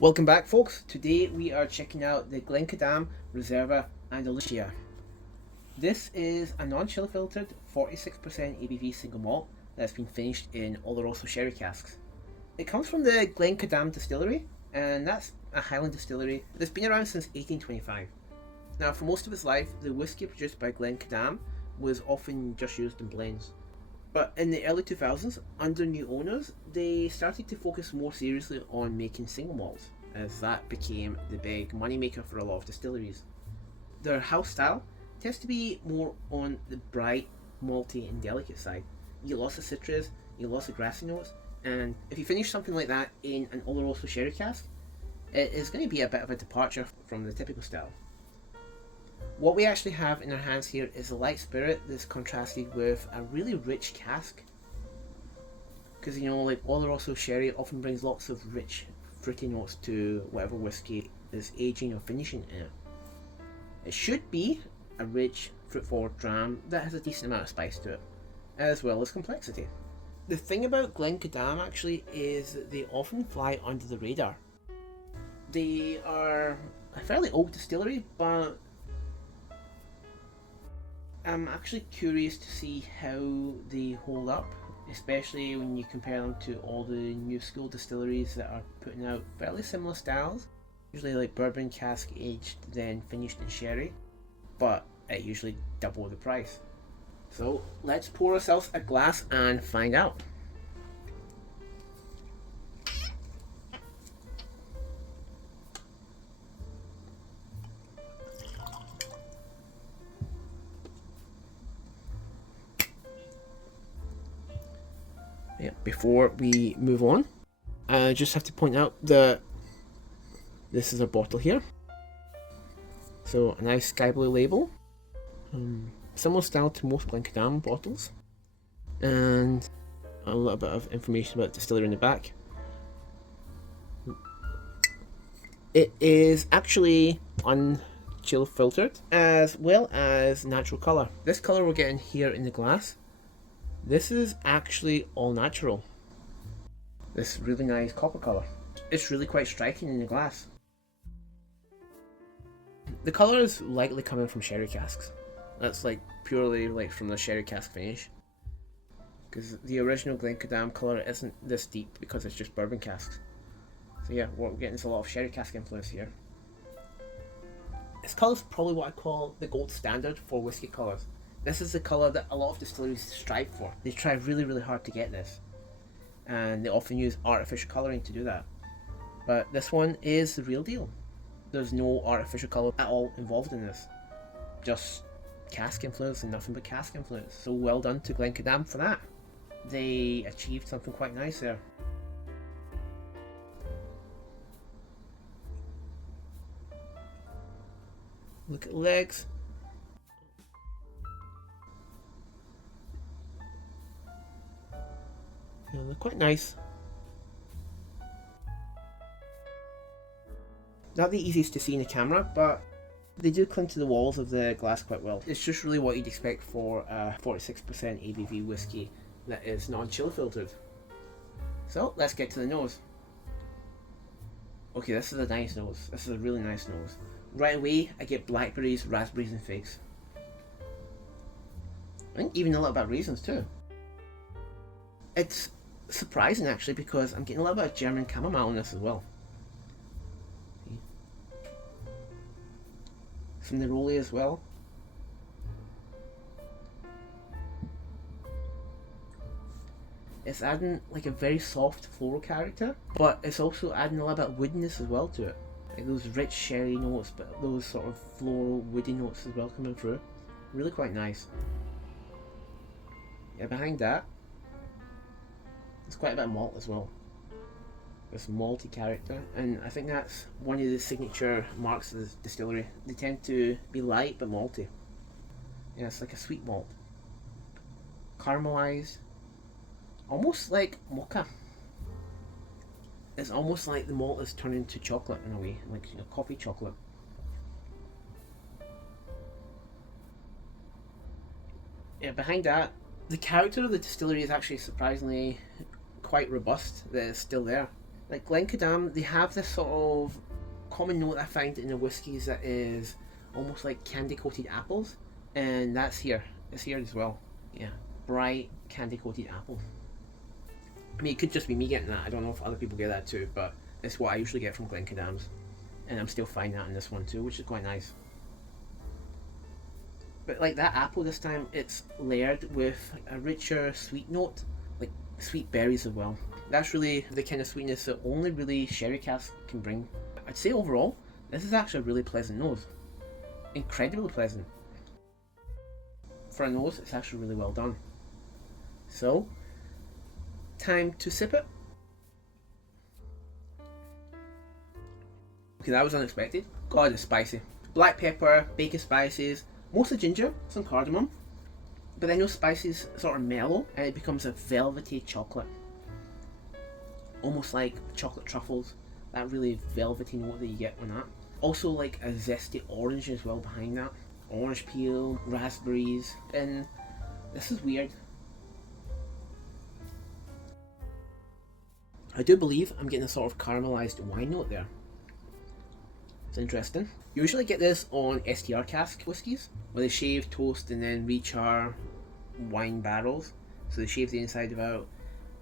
Welcome back, folks. Today we are checking out the Glencadam Reserva Andalucia. This is a non-chill filtered 46% ABV single malt that's been finished in Oloroso sherry casks. It comes from the Glencadam Distillery, and that's a Highland distillery that's been around since 1825. Now, for most of its life, the whiskey produced by Glencadam was often just used in blends. But in the early 2000s, under new owners, they started to focus more seriously on making single malts, as that became the big moneymaker for a lot of distilleries. Their house style tends to be more on the bright, malty and delicate side. You get lots of citrus, you get lots of grassy notes, and if you finish something like that in an Oloroso sherry cask, it is going to be a bit of a departure from the typical style. What we actually have in our hands here is a light spirit that's contrasted with a really rich cask. Because like Oloroso sherry often brings lots of rich, fruity notes to whatever whiskey is aging or finishing in it. It should be a rich, fruit-forward dram that has a decent amount of spice to it, as well as complexity. The thing about Glencadam actually is that they often fly under the radar. They are a fairly old distillery, but I'm actually curious to see how they hold up, especially when you compare them to all the new school distilleries that are putting out fairly similar styles. Usually like bourbon cask aged, then finished in sherry, but at usually double the price. So let's pour ourselves a glass and find out. Yeah, before we move on, I just have to point out that this is a bottle here. So a nice sky blue label, similar style to most Glencadam bottles, and a little bit of information about the distillery in the back. It is actually unchill filtered as well as natural colour. This colour we're getting here in the glass, this is actually all natural. This really nice copper colour. It's really quite striking in the glass. The colour is likely coming from sherry casks. That's like purely like from the sherry cask finish. Because the original Glencadam colour isn't this deep because it's just bourbon casks. So yeah, what we're getting is a lot of sherry cask influence here. This colour is probably what I call the gold standard for whiskey colours. This is the colour that a lot of distilleries strive for. They try really hard to get this. And they often use artificial colouring to do that. But this one is the real deal. There's no artificial colour at all involved in this. Just cask influence and nothing but cask influence. So well done to Glencadam for that. They achieved something quite nice there. Look at the legs. Yeah, they're quite nice. Not the easiest to see in the camera, but they do cling to the walls of the glass quite well. It's just really what you'd expect for a 46% ABV whiskey that is non-chill filtered. So let's get to the nose. Okay, this is a nice nose. This is a really nice nose. Right away, I get blackberries, raspberries and figs. I think even a little bit of raisins too. It's surprising actually because I'm getting a little bit of German chamomile in this as well. Some neroli as well. It's adding like a very soft floral character, but it's also adding a little bit of woodiness as well to it. Like those rich sherry notes, but those sort of floral woody notes as well coming through. Really quite nice. Yeah, behind that, there's quite a bit of malt as well. This malty character, and I think that's one of the signature marks of the distillery. They tend to be light but malty. Yeah, it's like a sweet malt. Caramelized. Almost like mocha. It's almost like the malt is turning to chocolate in a way, like coffee chocolate. Yeah, behind that, the character of the distillery is actually surprisingly quite robust. That it's still there. Like Glencadam, they have this sort of common note I find in the whiskies that is almost like candy coated apples, and that's here. It's here as well. Yeah, bright candy coated apple. I mean, it could just be me getting that. I don't know if other people get that too, but it's what I usually get from Glencadams, and I'm still finding that in this one too, which is quite nice. But like that apple this time, it's layered with a richer sweet note, like sweet berries as well. That's really the kind of sweetness that only really sherry casks can bring. I'd say overall, this is actually a really pleasant nose. Incredibly pleasant. For a nose, it's actually really well done. So, time to sip it. Okay, that was unexpected. God, it's spicy. Black pepper, bacon spices, mostly ginger, some cardamom. But then those spices sort of mellow and it becomes a velvety chocolate. Almost like chocolate truffles. That really velvety note that you get on that. Also like a zesty orange as well behind that. Orange peel, raspberries, and this is weird. I do believe I'm getting a sort of caramelized wine note there. It's interesting. You usually get this on STR cask whiskies, where they shave, toast, and then rechar wine barrels. So they shave the inside out,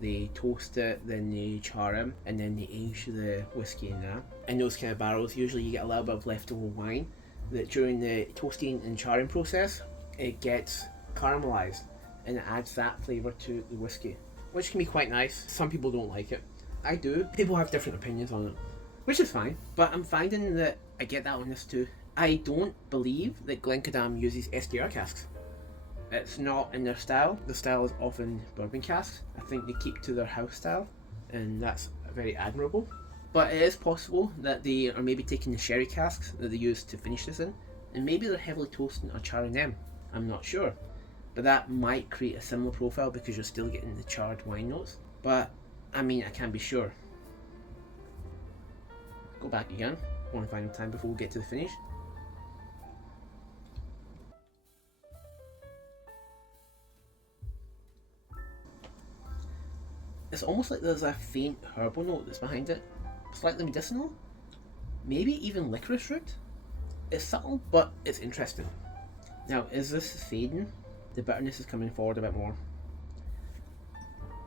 they toast it, then they char them, and then they age the whiskey in that. In those kind of barrels, usually you get a little bit of leftover wine that during the toasting and charring process, it gets caramelized, and it adds that flavour to the whiskey, which can be quite nice. Some people don't like it. I do. People have different opinions on it, which is fine, but I'm finding that I get that on this too. I don't believe that Glencadam uses STR casks. It's not in their style. The style is often bourbon casks. I think they keep to their house style, and that's very admirable. But it is possible that they are maybe taking the sherry casks that they use to finish this in, and maybe they're heavily toasting or charring them. I'm not sure. But that might create a similar profile because you're still getting the charred wine notes. But, I mean, I can't be sure. Go back again, one final time before we get to the finish. It's almost like there's a faint herbal note that's behind it. Slightly medicinal. Maybe even licorice root. It's subtle, but it's interesting. Now, is this fading? The bitterness is coming forward a bit more.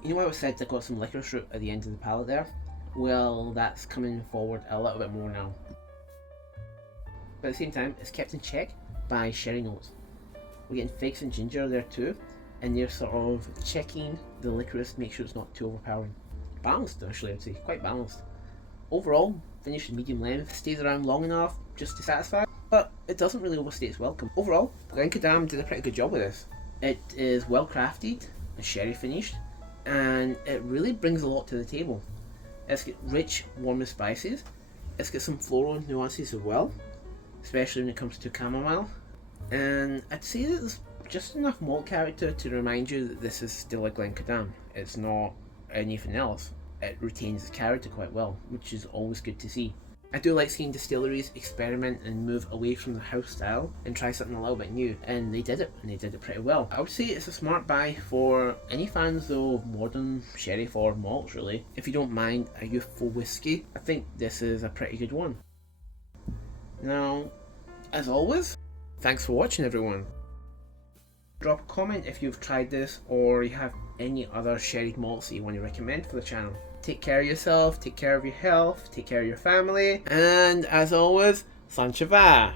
You know how I said I got some licorice root at the end of the palate there? Well, that's coming forward a little bit more now. But at the same time, it's kept in check by sherry notes. We're getting figs and ginger there too, and they're sort of checking the licorice to make sure it's not too overpowering. Balanced, actually, I'd say, quite balanced. Overall, finished in medium length, stays around long enough just to satisfy, but it doesn't really overstay its welcome. Overall, Glencadam did a pretty good job with this. It is well crafted, and sherry finished, and it really brings a lot to the table. It's got rich, warm spices. It's got some floral nuances as well, especially when it comes to chamomile. And I'd say that there's just enough malt character to remind you that this is still a Glencadam. It's not anything else. It retains its character quite well, which is always good to see. I do like seeing distilleries experiment and move away from the house style and try something a little bit new, and they did it, and they did it pretty well. I would say it's a smart buy for any fans of modern sherry or malts really. If you don't mind a youthful whiskey, I think this is a pretty good one. Now, as always, thanks for watching everyone. Drop a comment if you've tried this or you have any other sherry malts that you want to recommend for the channel. Take care of yourself, take care of your health, take care of your family, and as always, Sancha Va!